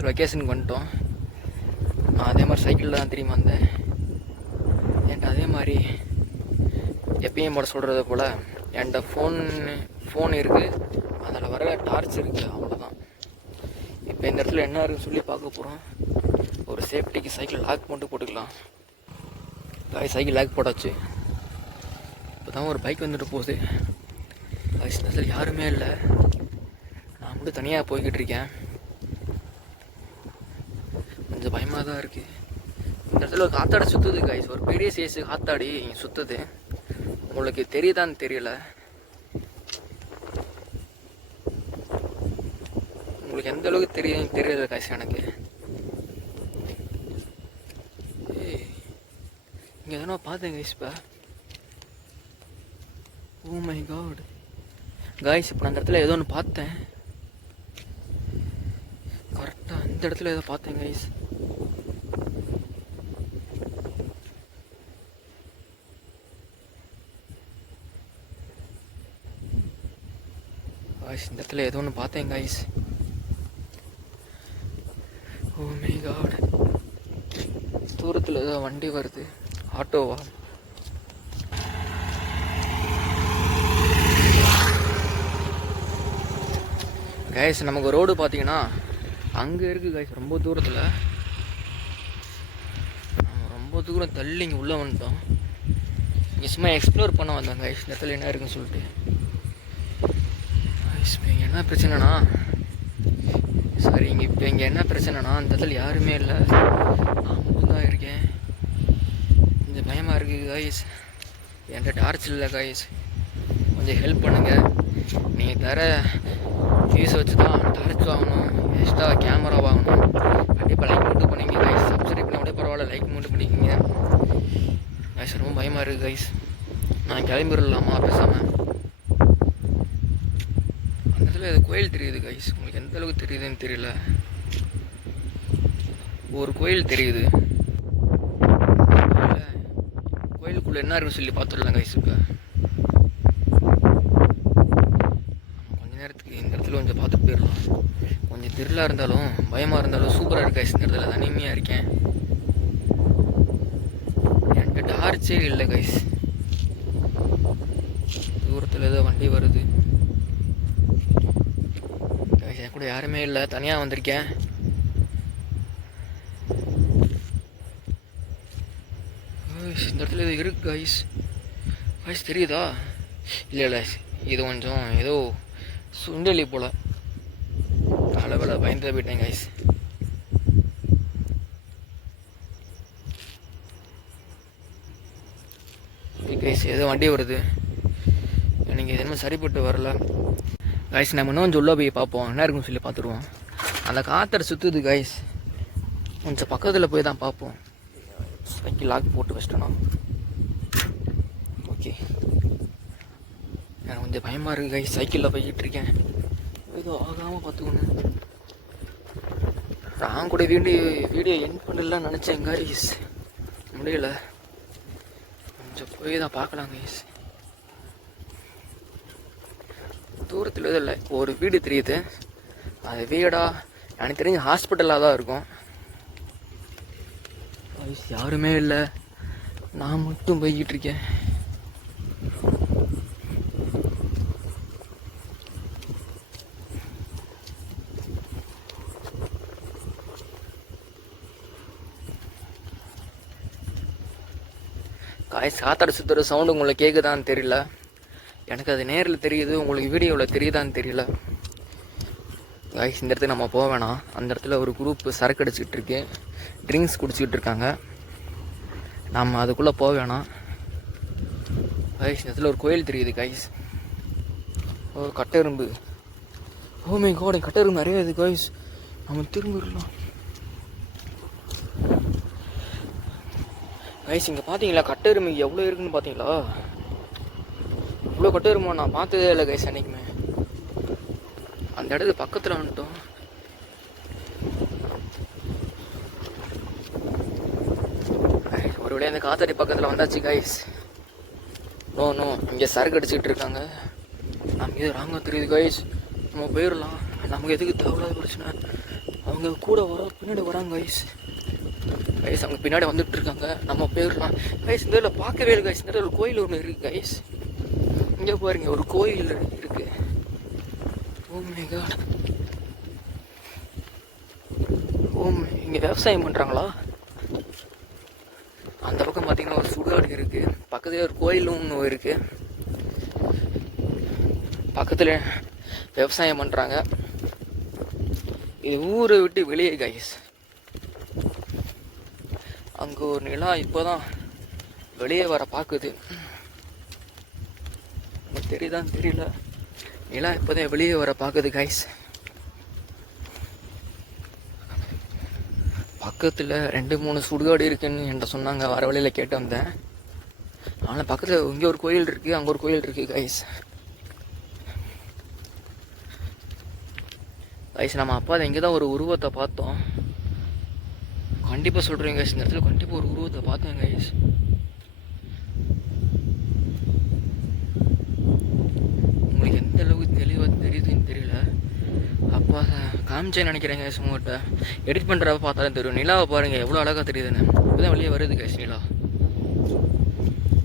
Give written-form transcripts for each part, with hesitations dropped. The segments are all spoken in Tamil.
கைஸ் லொக்கேஷனுக்கு வந்துட்டோம். நான் அதே மாதிரி சைக்கிளில் தான் தெரியுமா வந்தேன். என்கிட்ட அதே மாதிரி எப்பயும் போட சொல்கிறத போல் என்கிட்ட ஃபோன் இருக்குது, அதில் வர டார்ச் இருக்குது, அவ்வளோதான். இப்போ இந்த இடத்துல என்ன இருக்குன்னு சொல்லி பார்க்க போகிறோம். ஒரு சேஃப்டிக்கு சைக்கிள் லாக் மட்டும் போட்டுக்கலாம். சைக்கிள் லாக் போட்டாச்சு. இப்போ தான் ஒரு பைக் வந்துட்டு போகுது. இந்த இடத்துல யாருமே இல்லை, நான் மட்டும் தனியாக போய்கிட்டு இருக்கேன். கொஞ்சம் பயமாக தான் இருக்குது. இந்த இடத்துல ஒரு காத்தாடி சுற்றுது கைஸ், ஒரு பெரிய சைஸு காத்தாடி சுற்றுது. உங்களுக்கு தெரியுதான்னு தெரியல. உங்களுக்கு எந்த அளவுக்கு தெரியல கைஸ் எனக்கு. இங்கே எதனா பார்த்தேன் கைஸ். இப்போ ஓ மை காட் கைஸ், இப்போ நான் அந்த இடத்துல ஏதோ ஒன்று பார்த்தேன். கரெக்டாக இந்த இடத்துல ஏதோ பார்த்தேன் கைஸ். இந்த இடத்துல ஏதோ ஒன்று பார்த்தேன் கைஸ். ஓ மை காட், தூரத்தில் ஏதோ வண்டி வருது. ஆட்டோவா? கைஸ் நமக்கு ரோடு பார்த்தீங்கன்னா அங்கே இருக்குது கைஸ், ரொம்ப தூரத்தில். ரொம்ப தூரம் தள்ளி இங்கே உள்ளே வந்துட்டோம். இங்கே சும்மா எக்ஸ்ப்ளோர் பண்ண வந்தோம் கைஸ், இந்த இடத்துல என்ன இருக்குன்னு சொல்லிட்டு. இப்போ இங்கே என்ன பிரச்சனைனா, இப்போ இங்கே என்ன பிரச்சனைனா, அந்த இடத்துல யாருமே இல்லை, நான் மட்டும் தான் இருக்கேன். கொஞ்சம் பயமாக இருக்குது கைஸ். என்கிட்ட டார்ச் இல்லை கைஸ், கொஞ்சம் ஹெல்ப் பண்ணுங்கள். நீங்கள் தர ஃபீஸ் வச்சு தான் டார்ச் வாங்கணும், எக்ஸ்ட்ரா கேமரா வாங்கணும். கண்டிப்பாக லைக் மட்டும் பண்ணிங்க கைஸ். சப்ஸ்கிரைப் பண்ண கூட பரவாயில்ல, லைக் மட்டும் பண்ணிக்கிங்க கைஸ். ரொம்ப பயமாக இருக்குது கைஸ். நான் கிளம்பிடலாமா பேசாமல்? அந்த இடத்துல அது கோயில் தெரியுது கைஸ். உங்களுக்கு எந்த அளவுக்கு தெரியுதுன்னு தெரியல. ஒரு கோயில் தெரியுது. கோயிலுக்குள்ளே என்ன இருக்குன்னு சொல்லி பார்த்துடலாம் கைஸ். இப்போ கொஞ்ச நேரத்துக்கு இந்த இடத்துல கொஞ்சம் பார்த்துட்டு போயிடலாம். கொஞ்சம் திருளாக இருந்தாலும் பயமாக இருந்தாலும் சூப்பராக இருக்கு கைஸ். இந்த இடத்துல தனிமையாக இருக்கேன். என்கிட்ட டார்ச்சே இல்லை கைஸ். தூரத்தில் ஏதோ வண்டி வருது கைஸ். என் கூட யாருமே இல்லை, தனியாக வந்திருக்கேன். இந்த இடத்துல இது இருக்கு கைஸ். கைஸ் தெரியுதா? இல்லை, இது கொஞ்சம் ஏதோ சுண்டலி போல். அளவில் பயந்து போயிட்டேன் கைஸ். கைஸ் ஏதோ வண்டி வருது, எனக்கு எதுவுமே சரிப்பட்டு வரல கைஸ். நம்ம இன்னும் கொஞ்சம் உள்ளே போய் பார்ப்போம், என்ன இருக்குன்னு சொல்லி பார்த்துருவோம். அந்த காத்தரை சுற்றுது கைஸ், கொஞ்சம் பக்கத்தில் போய் தான் பார்ப்போம். சைக்கிள் லாக் போட்டு வச்சிட்டேனா? ஓகே, எனக்கு கொஞ்சம் பயமாக இருக்குது கைஸ். சைக்கிளில் போய்கிட்டு இருக்கேன், ஏதோ ஆகாமல் பார்த்துக்கணும். நான் கூட வீடியோ என் பண்ணலாம் நினச்சேன் கைஸ், முடியல. கொஞ்சம் போய் தான் பார்க்கலாம் கைஸ். தூரத்தில் எதுவும் இல்லை, ஒரு வீடு தெரியுது. அது வீடா எனக்கு தெரிஞ்ச ஹாஸ்பிட்டலாக தான் இருக்கும் கைஸ். யாருமே இல்லை, நான் மட்டும் போய்கிட்டு இருக்கேன். காய்ஸ் காத்தாடு சுற்றுற சவுண்டு உங்களுக்கு கேட்குதான்னு தெரியல. எனக்கு அது நேரில் தெரியுது, உங்களுக்கு வீடியோவில் தெரியுதான்னு தெரியல காய்ஸ். இந்த இடத்துக்கு நம்ம போக வேணாம். அந்த இடத்துல ஒரு குரூப் சரக்கு அடிச்சுக்கிட்டு இருக்கு, ட்ரிங்க்ஸ் குடிச்சிக்கிட்டு இருக்காங்க. நம்ம அதுக்குள்ளே போக வேணாம் காய்ஸ். இந்த இடத்துல ஒரு கோயில் தெரியுது காய்ஸ். ஓ கட்டெரும்பு, ஓ மை காட், கட்டெரும்பு நிறைய இருக்குது காய்ஸ். நம்ம திரும்பிடலாம் கைஸ். இங்கே பார்த்தீங்களா கட்டெருமை எவ்வளோ இருக்குன்னு பார்த்தீங்களா? இவ்வளோ கட்டெருமை நான் பார்த்ததே இல்லை கைஸ் அன்றைக்குமே. அந்த இடத்துக்கு பக்கத்தில் வந்துட்டோம். ஒரு வழியாக அந்த காத்தாடி பக்கத்தில் வந்தாச்சு கைஸ். நோ இங்கே சரக்கு அடிச்சுக்கிட்டு இருக்காங்க. நமக்கு எது ராங்காக தெரியுது கைஸ். நம்ம போயிடலாம், நமக்கு எதுக்கு தேவையில்லாத பிரச்சனை. அவங்க கூட பின்னாடி வராங்க கைஸ். கைஸ் அவங்க பின்னாடி வந்துட்டு இருக்காங்க. நம்ம போயிடலாம் கைஸ். இந்த இதில் பார்க்கவே இல்லை கைஸ். இந்த இடத்துல ஒரு கோயில் ஒன்று இருக்குது கைஸ். இங்கே பாருங்க ஒரு கோயில் இருக்குது. Oh my God. இங்கே விவசாயம் பண்ணுறாங்களா? அந்த பக்கம் பார்த்தீங்கன்னா ஒரு சுடுகாடு இருக்குது. பக்கத்துலேயே ஒரு கோயிலும் ஒன்று இருக்குது. பக்கத்தில் விவசாயம் பண்ணுறாங்க. இது ஊரை விட்டு வெளியே கைஸ். அங்கே ஒரு நிலா இப்போ தான் வெளியே வர பார்க்குது. தெரியுதான்னு தெரியல. நிலா இப்போ தான் வெளியே வர பார்க்குது கைஸ். பக்கத்தில் 2-3 சுடுகாடு இருக்குன்னு என்கிட்ட சொன்னாங்க. வர வழியில் கேட்டு வந்தேன். ஆனால் பக்கத்தில் இங்கே ஒரு கோயில் இருக்குது, அங்கே ஒரு கோயில் இருக்குது கைஸ். கைஸ் நம்ம அப்பா இங்கே தான் ஒரு உருவத்தை பார்த்தோம். கண்டிப்பாக சொல்கிறேன் கைஸ், இந்த இடத்துல கண்டிப்பாக ஒரு உருவத்தை பார்த்தேன் கைஸ். உங்களுக்கு எந்த அளவுக்கு தெளிவாக தெரியுதுன்னு தெரியல. அப்பா காமிச்சேன்னு நினைக்கிறேன் கைஸ். உங்கள்கிட்ட எடிட் பண்ணுறப்ப பார்த்தாலும் தெரியும். நிலாவை பாருங்கள் எவ்வளோ அழகாக தெரியுதுன்னு. இப்போதான் வெளியே வருது கைஸ் நிலா.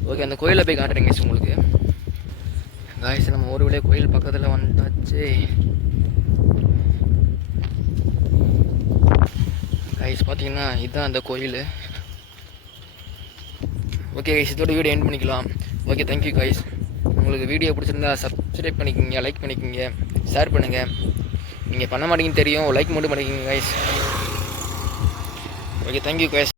ஓகே, அந்த கோயிலை போய் காட்டுறேன் கைஸ் உங்களுக்கு. கைஸ் நம்ம ஒரு வேளையே கோயில் பக்கத்தில் வந்தாச்சு கைஸ். பார்த்தீங்கன்னா இதுதான் அந்த கோயில். ஓகே கைஸ், இதோட வீடியோ எண்ட் பண்ணிக்கலாம். Okay, thank you guys. உங்களுக்கு வீடியோ பிடிச்சிருந்தா சப்ஸ்கிரைப் பண்ணிக்கோங்க, லைக் பண்ணிக்கோங்க, ஷேர் பண்ணுங்கள். நீங்கள் பண்ண மாட்டீங்கன்னு தெரியும், லைக் மட்டும் பண்ணிக்கோங்க கைஸ். Okay, thank you guys.